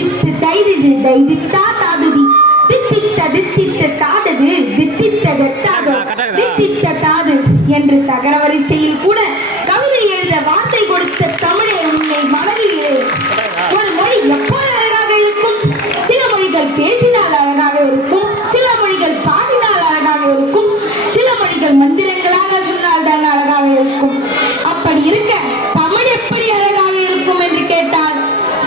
தித்தித்து தைரிது தைதித்தா தாதுதி தித்தித்த தித்தித்த தாதது தித்தித்த கத்தாதோ தித்தித்த தாது என்று தகர வரிசையில் கூட கவிதை எழுத வார்த்தை கொடுத்த தமிழே உன்னை மனதில் ஒரு மொழி எப்போது அழகாக இருக்கும். சில மொழிகள் பேசினால் அழகாக இருக்கும், சில மொழிகள் பாடினால் அழகாக இருக்கும், சில மொழிகள் மந்திரங்களாக சொன்னால் தான் அழகாக இருக்கும். அப்படி இருக்க தமிழ் எப்படி அழகாக இருக்கும் என்று கேட்டால்,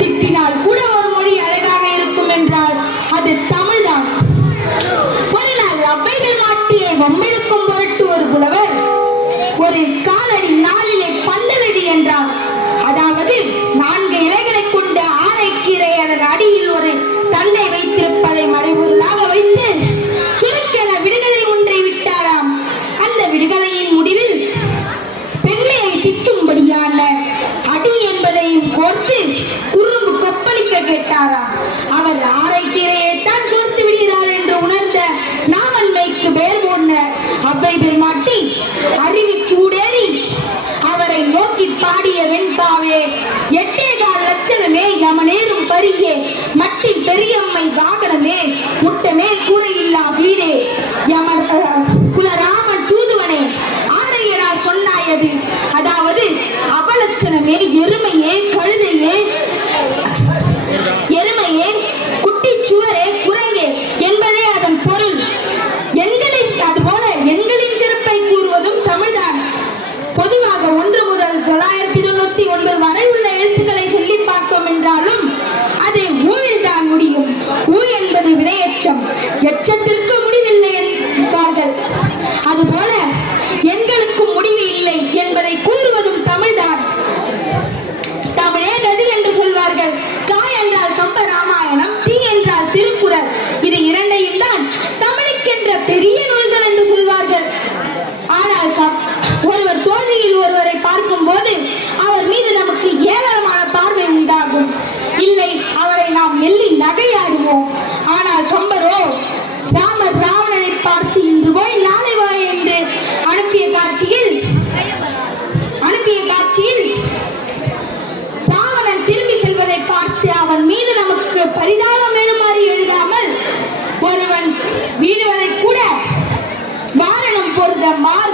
திட்டினால் கூட ஒரு மொழி அழகாக இருக்கும் என்றால் அது தமிழ்தான். ஒரு நாள் அவ்வைகள் மாட்டியை வம்பிழுக்கும் பொருட்டு ஒரு புலவர் ஒரு காலடி நாளிலே பந்தலடி என்றார். அதாவது 4 இலைகளை கொண்ட ஆரைக்கீரை அதன் அடியில் ஒரு தண்டை வைத்திருப்பதை மறைபொருளாக வைத்து சுருக்கென விடுகதை ஒன்றை விட்டாராம். அந்த விடுகதையின் முடிவில் பெண்மையை திட்டும்படியான அடி என்பதையும் கோர்த்து குறும்பு கொப்பளிக்க கேட்டாராம். அவர் ஆரைக்கீரையை தான் கோர்த்து விடுகிறார் என்று உணர்ந்த நாவன்மைக்கு பேர் போன அவ்வை பெருமாட்டி அறிவு சூடேறி அவரை நோக்கி பாடிய வெண்பாவே, 8.25 லட்சணமே யமனேறும் பரியே, மட்டில் பெரியம்மை வாகனமே, முட்டமே கூரையில்லா வீடே, யமன் குலராமன் தூதுவனே, ஆரையடா சொன்னாயது. அதாவது அபலட்சணமே, எருமையே, கழுதையே, எருமையே, குட்டிச்சுவரே, குரங்கே என்பதே அதன் பொருள். அதுபோல எண்களின் சிறப்பை கூறுவதும் தமிழ்தான். பொதுவாக 1 முதல் 999 வரை உள்ள எழுத்துக்களை சொல்லி பார்த்தோம் என்றாலும் அது ஊவில் தான் முடியும். ஊ என்பது வினையெச்சம், எச்சத்திற்கு முடிவில்லை என்பார்கள். அதுபோல எண்களுக்கும் முடிவு இல்லை என்பதை கூறுவதும் தமிழ்தான். தமிழே கதி என்று சொல்வார்கள். கா என்றால் கம்ப ராமாயணம், தி என்றால் திருக்குறள். இது இரண்டையும் தான் தமிழுக்கென்ற பெரிய நூல்கள் என்று சொல்வார்கள். ஆனால் ஒருவர் தோல்வியில் ஒருவரை பார்க்கும் போது அவர் மீது நமக்கு ஏளனமான பார்வை உண்டாகும். இல்லை, அவரை நாம் எள்ளி நகையாடுவோம். ஆனால் கம்பரோ ராமர் ராவணனை பார்த்து இன்று போய் நாளை வா என்று அனுப்பிய காட்சியில் ராவணன் திரும்பி செல்வதை பார்த்து அவன் மீது நமக்கு பரிதாபம் எழுமாறி எழுதாமல் ஒருவன் வீடுவதை கூட வாரணம் பொருத மார்